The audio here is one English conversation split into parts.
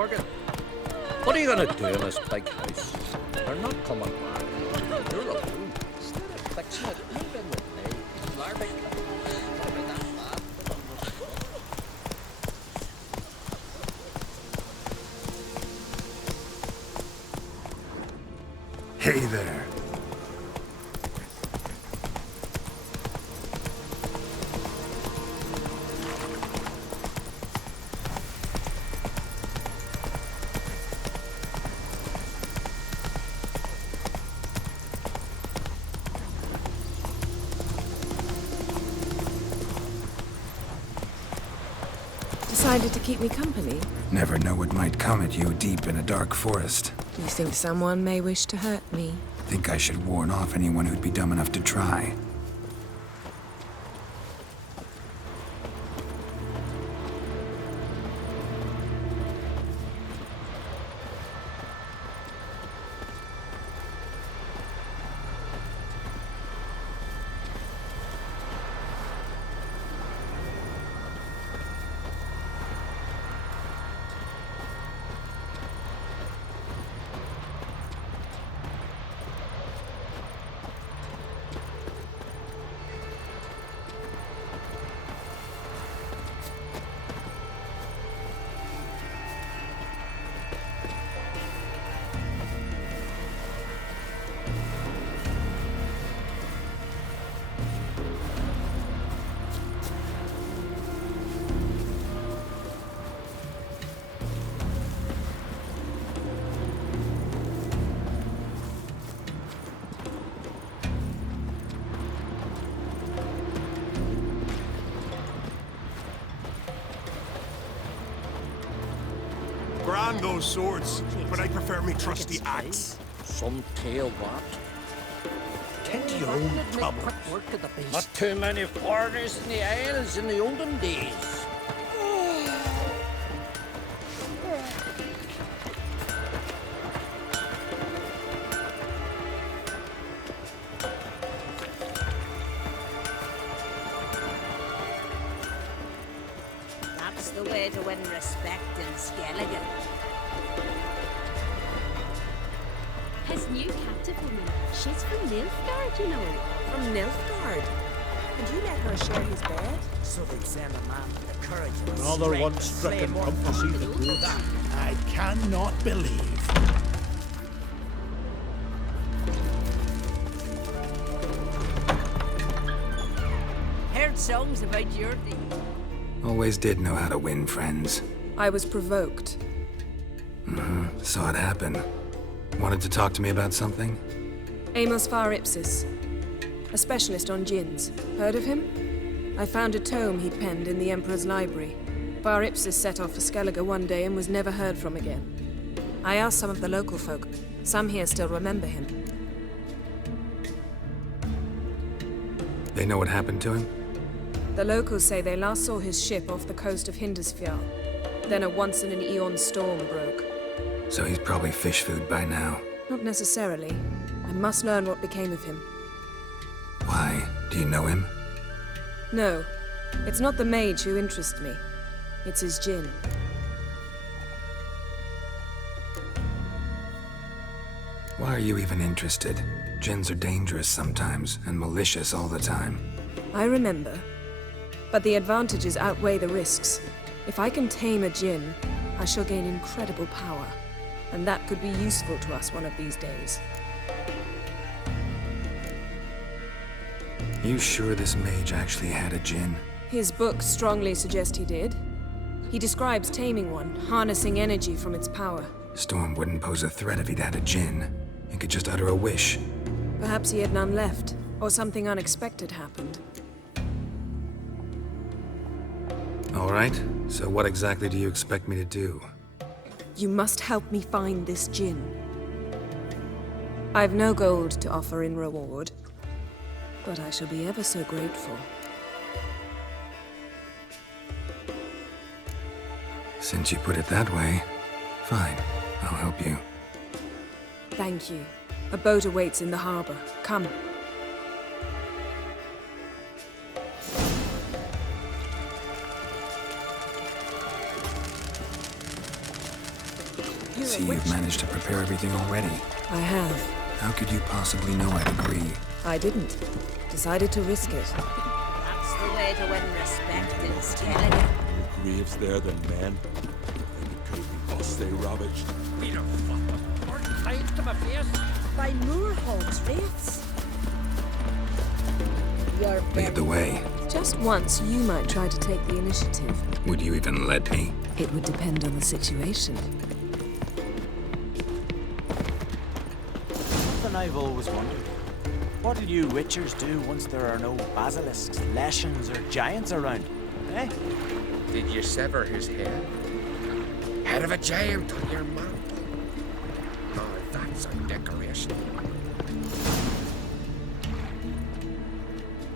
forget. What are you gonna do in this big house? They're not coming back. You're alone. Instead of fixing it, move in with me. Larry, don't be that bad. Hey there. Decided to keep me company? Never know what might come at you deep in a dark forest. You think someone may wish to hurt me? Think I should warn off anyone who'd be dumb enough to try. Grand those swords, but I prefer me trusty axe. Some tale what? Tend to your own trouble. Not too many foreigners in the Isles in the olden days. That's the way to win respect in Skellige. His new captive woman, she's from Nilfgaard, you know. From Nilfgaard? And you let her share his bed? So they'd send a man with the courage and Another strength one to stricken slay more come to see the people. good. I cannot believe. Heard songs about your deed. Always did know how to win friends. I was provoked. Saw it happen. Wanted to talk to me about something? Amos Far Ipsis, a specialist on djinns. Heard of him? I found a tome he'd penned in the Emperor's library. Far Ipsis set off for Skellige one day and was never heard from again. I asked some of the local folk. Some here still remember him. They know what happened to him? The locals say they last saw his ship off the coast of Hindisfjall. Then a once-in-an-eon storm broke. So he's probably fish food by now. Not necessarily. I must learn what became of him. Why? Do you know him? No, it's not the mage who interests me. It's his djinn. Why are you even interested? Djinns are dangerous sometimes, and malicious all the time. I remember. But the advantages outweigh the risks. If I can tame a djinn, I shall gain incredible power. And that could be useful to us one of these days. You sure this mage actually had a djinn? His books strongly suggest he did. He describes taming one, harnessing energy from its power. Storm wouldn't pose a threat if he'd had a djinn. He could just utter a wish. Perhaps he had none left, or something unexpected happened. All right, so what exactly do you expect me to do? You must help me find this djinn. I've no gold to offer in reward, but I shall be ever so grateful. Since you put it that way, fine, I'll help you. Thank you. A boat awaits in the harbor. Come. See, you've managed to prepare everything already. I have. How could you possibly know I'd agree? I didn't. Decided to risk it. That's the way to win respect in Skellige. More graves there than men. And it could be us they ravaged. We don't fuck with times to my face. By Moorhog's wraiths. You're Lead the way. Just once, you might try to take the initiative. Would you even let me? It would depend on the situation. Something I've always wondered. What'll you witchers do once there are no basilisks, leshens, or giants around? Eh? Did you sever his head? Head of a giant on your mantle. Oh, that's a decoration.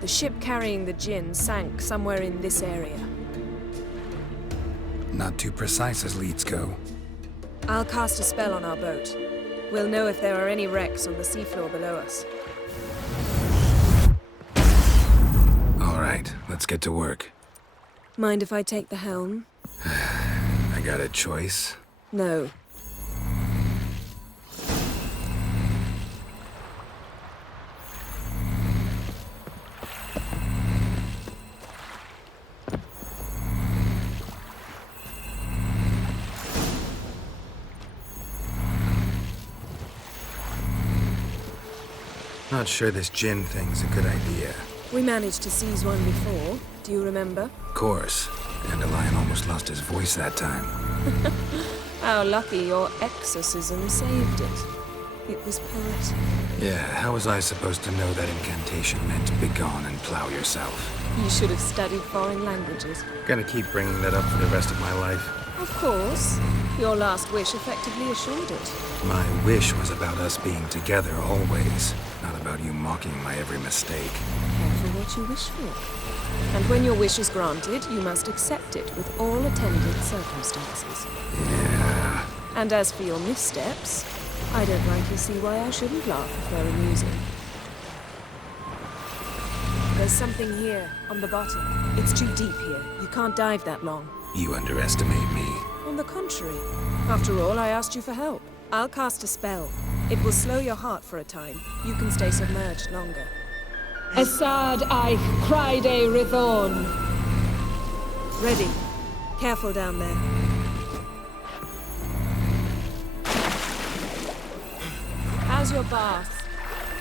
The ship carrying the gin sank somewhere in this area. Not too precise as leads go. I'll cast a spell on our boat. We'll know if there are any wrecks on the seafloor below us. All right, let's get to work. Mind if I take the helm? I got a choice. No. Not sure this gin thing's a good idea. We managed to seize one before. Do you remember? Of course. Dandelion almost lost his voice that time. How lucky your exorcism saved it. It was poetic. Yeah, how was I supposed to know that incantation meant begone and plow yourself? You should have studied foreign languages. Gonna keep bringing that up for the rest of my life. Of course. Your last wish effectively assured it. My wish was about us being together always, not about you mocking my every mistake. Careful what you wish for. And when your wish is granted, you must accept it with all attendant circumstances. Yeah. And as for your missteps, I don't rightly see why I shouldn't laugh if they're amusing. There's something here, on the bottom. It's too deep here. You can't dive that long. You underestimate me. On the contrary. After all, I asked you for help. I'll cast a spell. It will slow your heart for a time. You can stay submerged longer. Esad Eich Criede Rithorn. Ready. Careful down there. How's your bath?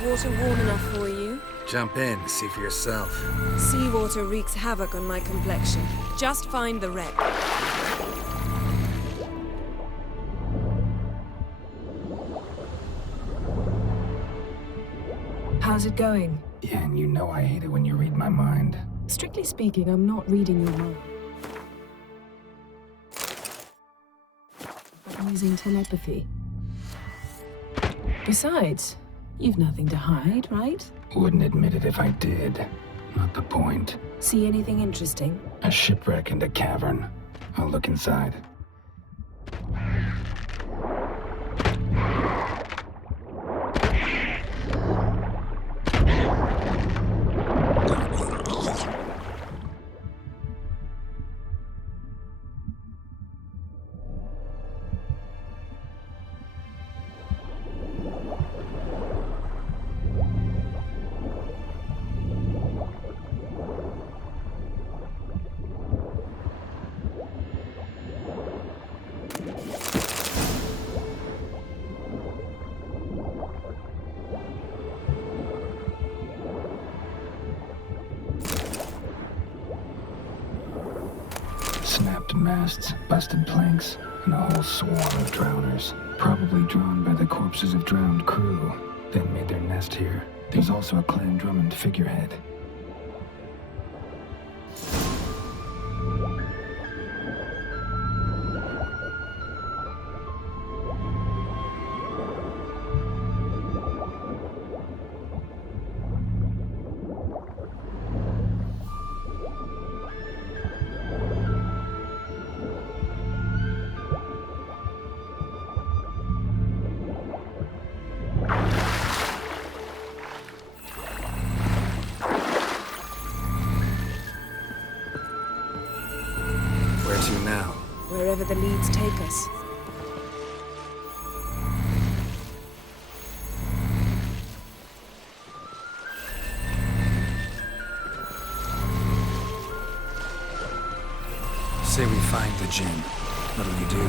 Water warm enough for you? Jump in, see for yourself. Seawater wreaks havoc on my complexion. Just find the wreck. How's it going? Yeah, and you know I hate it when you read my mind. Strictly speaking, I'm not reading your mind. I'm using telepathy. Besides, you've nothing to hide, right? Wouldn't admit it if I did. Not the point. See anything interesting? A shipwreck and a cavern. I'll look inside. Snapped masts, busted planks, and a whole swarm of drowners. Probably drawn by the corpses of drowned crew, then made their nest here. There's also a Clan Drummond figurehead. Wherever the leads take us. Say we find the Jinn. What'll you do?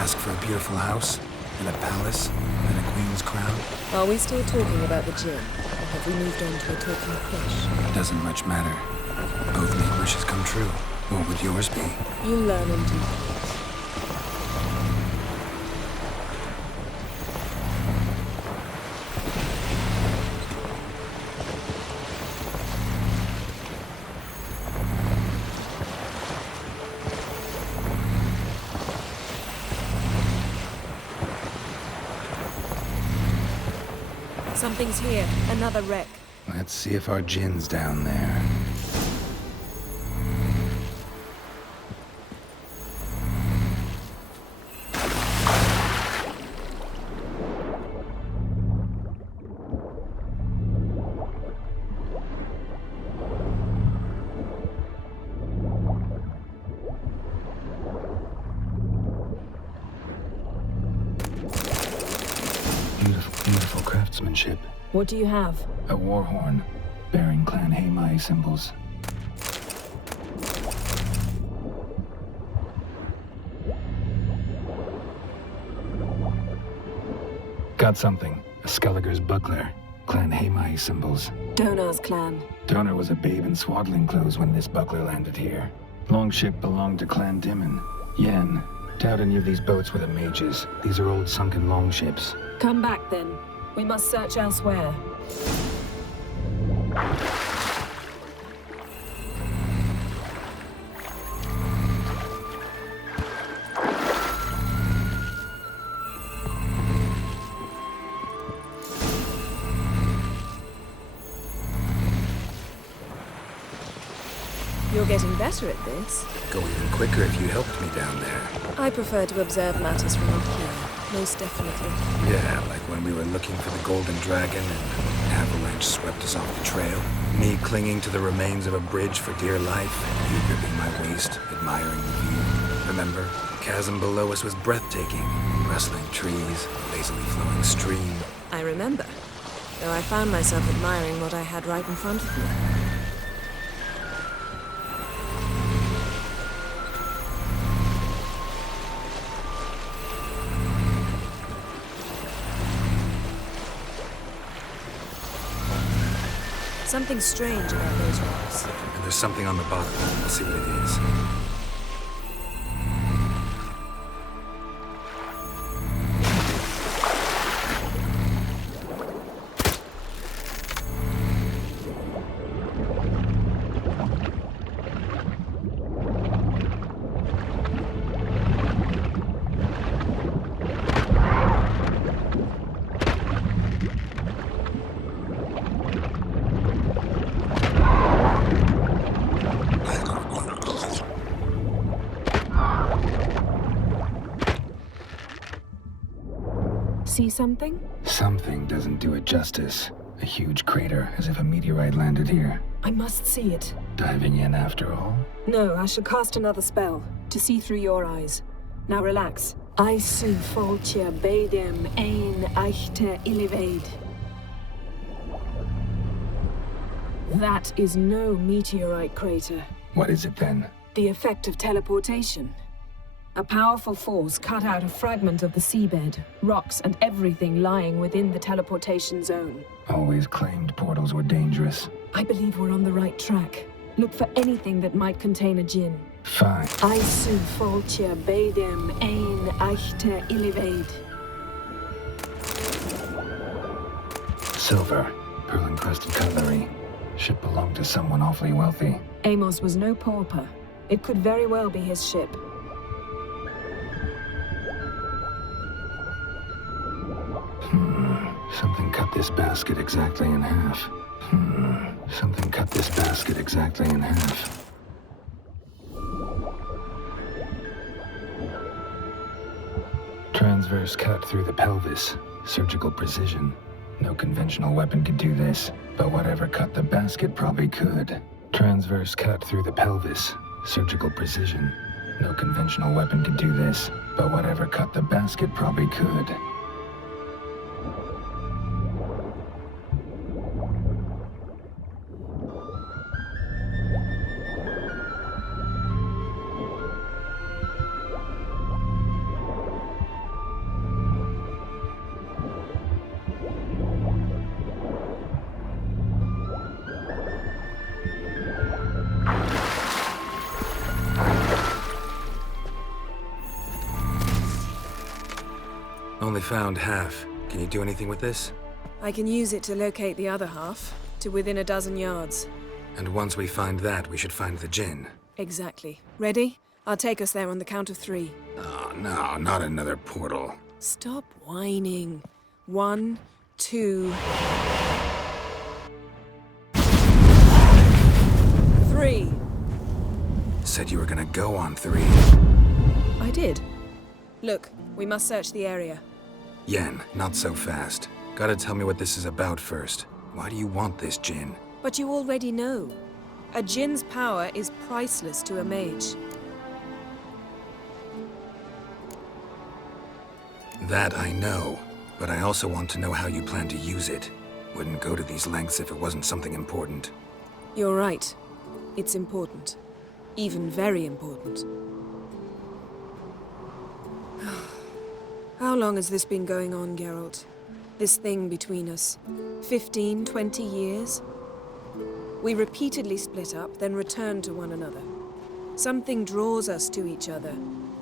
Ask for a beautiful house? And a palace? And a queen's crown? Are we still talking about the Jinn? Or have we moved on to a talking fish? Doesn't much matter. Both make wishes come true. What would yours be? You learn in due course. Something's here. Another wreck. Let's see if our Jinn's down there. Beautiful craftsmanship. What do you have? A war horn, bearing Clan Haimai symbols. Got something. A Skelliger's buckler, Clan Haimai symbols. Donar's clan. Donar was a babe in swaddling clothes when this buckler landed here. Longship belonged to Clan Dimon. Yen. Doubt any of these boats were the mages. These are old sunken longships. Come back then. We must search elsewhere. You're getting better at this. Go even quicker if you helped me down there. I prefer to observe matters from up here, most definitely. Yeah, like when we were looking for the Golden Dragon and an avalanche swept us off the trail. Me clinging to the remains of a bridge for dear life, you gripping my waist, admiring the view. Remember, the chasm below us was breathtaking. Rustling trees, a lazily flowing stream. I remember, though I found myself admiring what I had right in front of me. Something strange about those rocks. And there's something on the bottom. Let's see what it is. See something? Something doesn't do it justice. A huge crater, as if a meteorite landed here. I must see it. Diving in after all? No, I shall cast another spell, to see through your eyes. Now relax. I su foltia beidem ein eichte ilivaid. That is no meteorite crater. What is it then? The effect of teleportation. A powerful force cut out a fragment of the seabed, rocks and everything lying within the teleportation zone. Always claimed portals were dangerous. I believe we're on the right track. Look for anything that might contain a Jinn. Fine. I su foltia beidem ein eichte ilivaid. Silver, pearl-encrusted cutlery. Ship belonged to someone awfully wealthy. Amos was no pauper. It could very well be his ship. Something cut this basket exactly in half. Something cut this basket exactly in half. Transverse cut through the pelvis. Surgical precision. No conventional weapon could do this, but whatever cut the basket probably could. Transverse cut through the pelvis. Surgical precision. No conventional weapon could do this, but whatever cut the basket probably could. Only found half. Can you do anything with this? I can use it to locate the other half, to within a dozen yards. And once we find that, we should find the Jinn. Exactly. Ready? I'll take us there on the count of 3. Oh, no, not another portal. Stop whining. 1, 2... 3. Said you were gonna go on 3. I did. Look, we must search the area. Yen, not so fast. Gotta tell me what this is about first. Why do you want this Jinn? But you already know. A Jinn's power is priceless to a mage. That I know, but I also want to know how you plan to use it. Wouldn't go to these lengths if it wasn't something important. You're right. It's important. Even very important. How long has this been going on, Geralt? This thing between us? 15, 20 years? We repeatedly split up, then returned to one another. Something draws us to each other,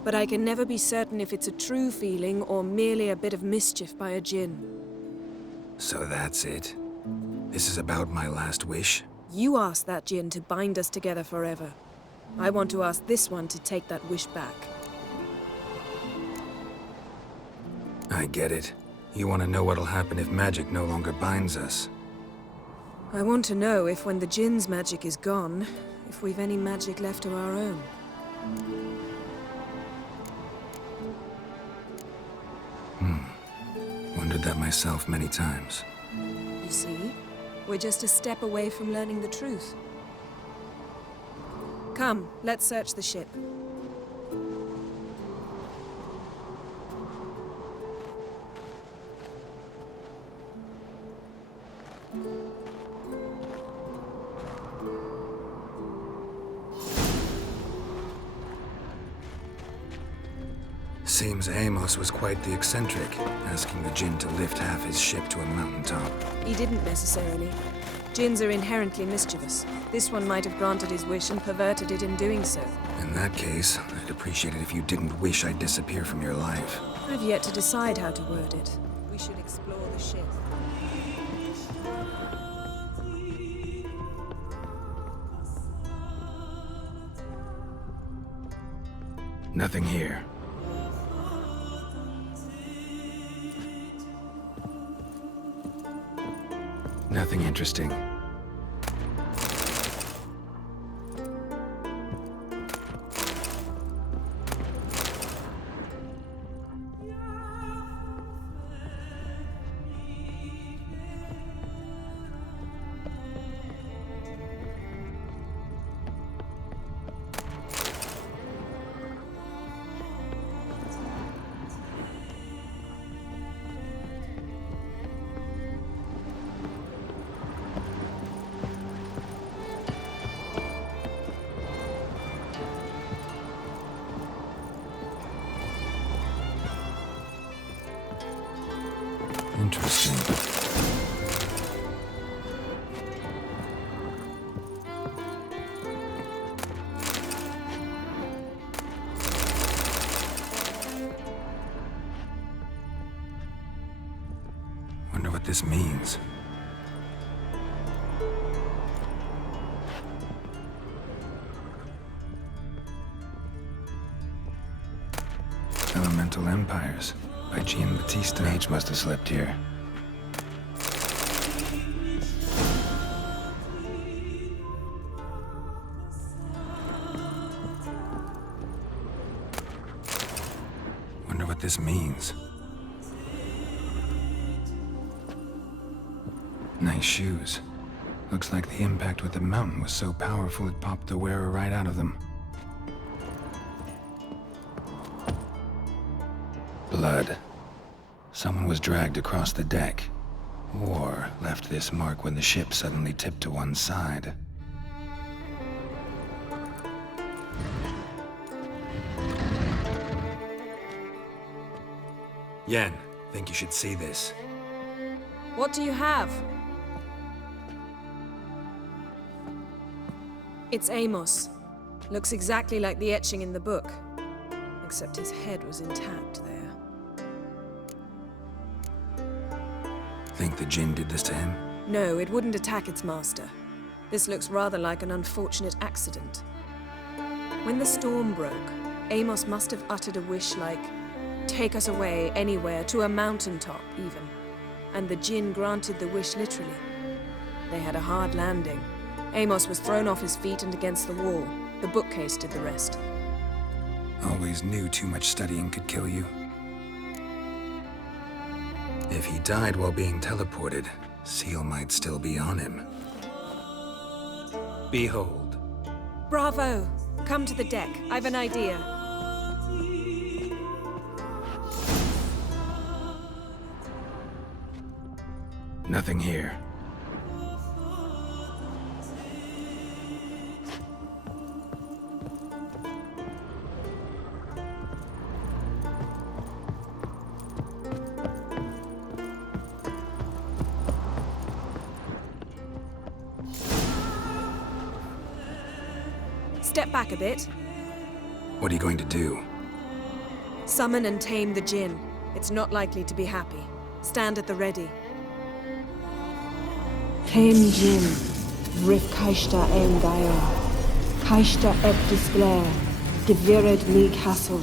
but I can never be certain if it's a true feeling or merely a bit of mischief by a Jinn. So that's it? This is about my last wish? You asked that Jinn to bind us together forever. I want to ask this one to take that wish back. I get it. You want to know what'll happen if magic no longer binds us. I want to know if when the Jinn's magic is gone, if we've any magic left of our own. Wondered that myself many times. You see? We're just a step away from learning the truth. Come, let's search the ship. Seems Amos was quite the eccentric, asking the Jinn to lift half his ship to a mountaintop. He didn't necessarily. Jinns are inherently mischievous. This one might have granted his wish and perverted it in doing so. In that case, I'd appreciate it if you didn't wish I'd disappear from your life. I've yet to decide how to word it. We should explore the ship. Nothing here. Nothing interesting. Interesting. Wonder what this means. Elemental Empires by Giambattista. Mage must have slept here. Wonder what this means. Nice shoes. Looks like the impact with the mountain was so powerful it popped the wearer right out of them. Blood. Someone was dragged across the deck, or left this mark when the ship suddenly tipped to one side. Yen, think you should see this. What do you have? It's Amos. Looks exactly like the etching in the book. Except his head was intact there. Think the Jinn did this to him? No, it wouldn't attack its master. This looks rather like an unfortunate accident. When the storm broke, Amos must have uttered a wish like, "Take us away, anywhere, to a mountaintop, even." And the Jinn granted the wish literally. They had a hard landing. Amos was thrown off his feet and against the wall. The bookcase did the rest. Always knew too much studying could kill you. If he died while being teleported, Seal might still be on him. Behold. Bravo! Come to the deck. I've an idea. Nothing here. Step back a bit. What are you going to do? Summon and tame the Jinn. It's not likely to be happy. Stand at the ready. Tame Jinn, Rif Kaishta Ein Gaia, Kaishta et Displair, Devired League Hassel.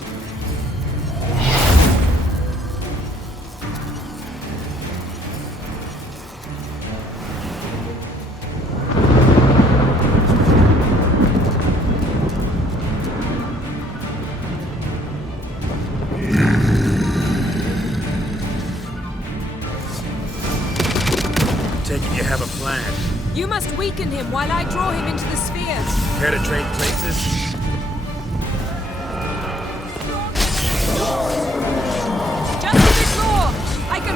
Taking you have a plan. You must weaken him while I draw him into the sphere. Care to trade places? Just a bit more! I can...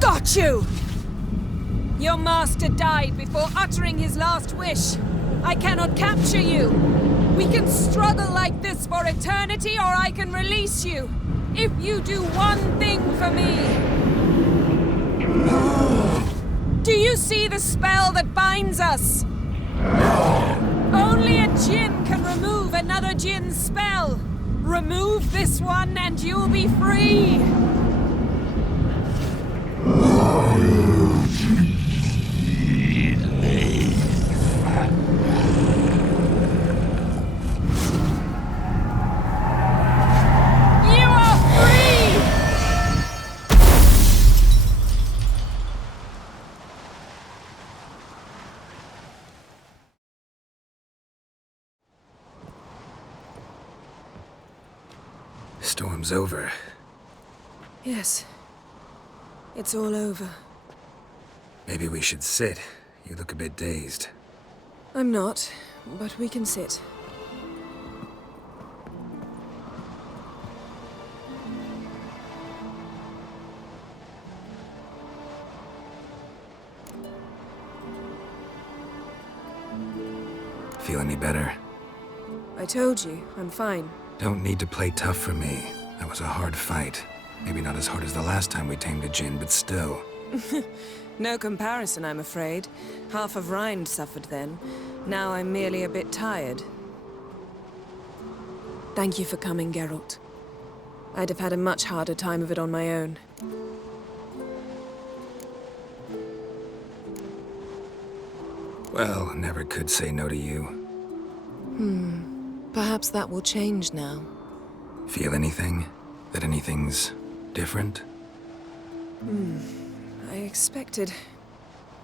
Got you! Your master died before uttering his last wish. I cannot capture you. We can struggle like this for eternity, or I can release you. If you do one thing for me. Do you see the spell that binds us? Only a Jinn can remove another Jinn's spell. Remove this one and you'll be free. Storm's over. Yes. It's all over. Maybe we should sit. You look a bit dazed. I'm not, but we can sit. Feel any better? I told you, I'm fine. Don't need to play tough for me. That was a hard fight. Maybe not as hard as the last time we tamed a Jinn, but still. No comparison, I'm afraid. Half of Rind suffered then. Now I'm merely a bit tired. Thank you for coming, Geralt. I'd have had a much harder time of it on my own. Well, never could say no to you. Perhaps that will change now. Feel anything? That anything's different? I expected...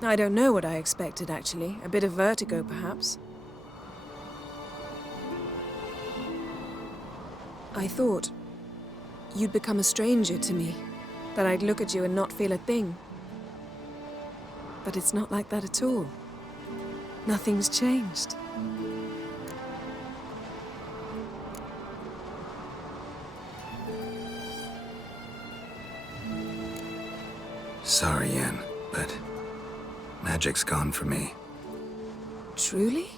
I don't know what I expected, actually. A bit of vertigo, perhaps. I thought you'd become a stranger to me. That I'd look at you and not feel a thing. But it's not like that at all. Nothing's changed. Sorry, Yen, but magic's gone for me. Truly?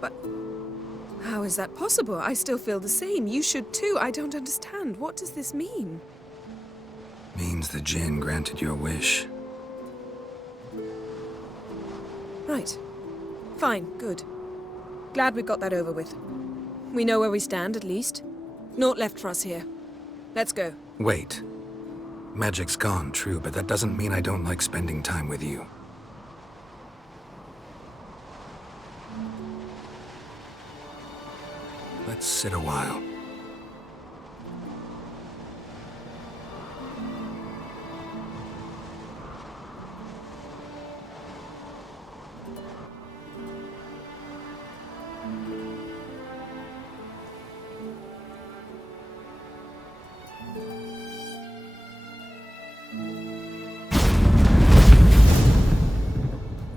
But how is that possible? I still feel the same. You should too. I don't understand. What does this mean? Means the Jinn granted your wish. Right. Fine. Good. Glad we got that over with. We know where we stand, at least. Naught left for us here. Let's go. Wait. Magic's gone, true, but that doesn't mean I don't like spending time with you. Let's sit a while.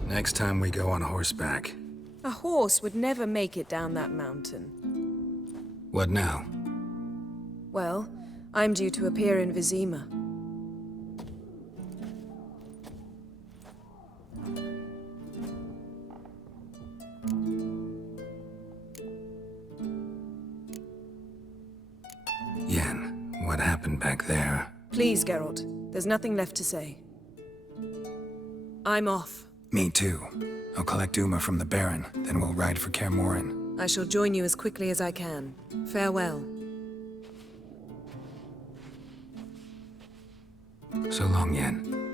Next time we go on horseback. A horse would never make it down that mountain. What now? Well, I'm due to appear in Vizima. Yen, what happened back there? Please, Geralt. There's nothing left to say. I'm off. Me too. I'll collect Uma from the Baron, then we'll ride for Kaer Morhen. I shall join you as quickly as I can. Farewell. So long, Yen.